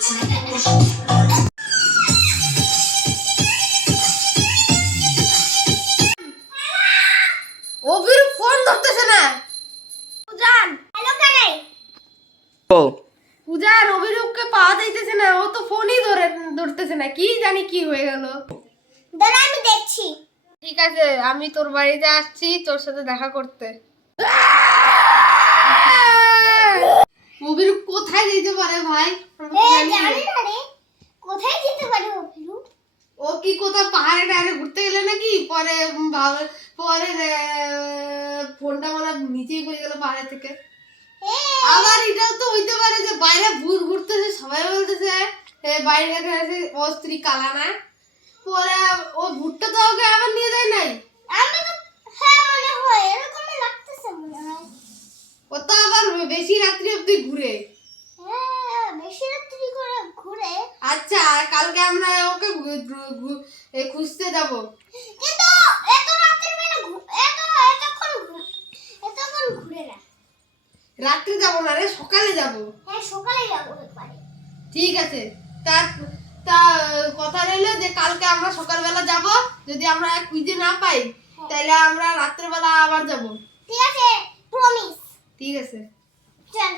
অভির phone ধরতেছে না। পূজান hello Kanai ও পূজান অভিরূপকে পাওয়া যাইতেছে না, ও তো ফোনই ধরতেছে না, কি জানি কি হয়ে গেল। দাঁড়া আমি দেখছি। ঠিক আছে, আমি তোর বাড়িতে আসছি তোর সাথে দেখা করতে। অভিরূপ কোথায় যেতে পারে ভাই? জানি না রে, কোথায় যেতে পারে অভিরূপ? ও কি কোথাও পাহাড়ে টাহাড়ে ঘুরতে গেলে নাকি? পরে পরে ফোনটা মানে নিচেই পড়ে গেল পাহাড় থেকে। আবার এটাও তো হইতে পারে যে বাইরে ভূত ঘুরতেছে, সবাই বলতেছে বাইরে আছে ও স্ত্রী কালা না, পরে ও ভূতটা তো ওকে আবার নিয়ে যায় নাই। আমি তো হ্যাঁ মনে হয় এরকমই লাগতেছে মনে হয়। ও তো আবার বেশি রাত্রি অবধি ঘুরে। হ্যাঁ বেশি রাত্রি করে ঘুরে। আচ্ছা, কালকে আমরা ওকে খুঁজতে যাব। কিন্তু এত রাত্রি বেলা এতক্ষণ ঘুরে না। রাত্রে যাব না রে, সকালে যাব। হ্যাঁ সকালে যাবো একবারে। ঠিক আছে, তা তা কথা রইলো যে কালকে আমরা সকালবেলা যাব। যদি আমরা খুঁজে না পাই তাহলে আমরা রাত্রেবেলা আবার যাব। ঠিক আছে, প্রমিস। ঠিক আছে। চল।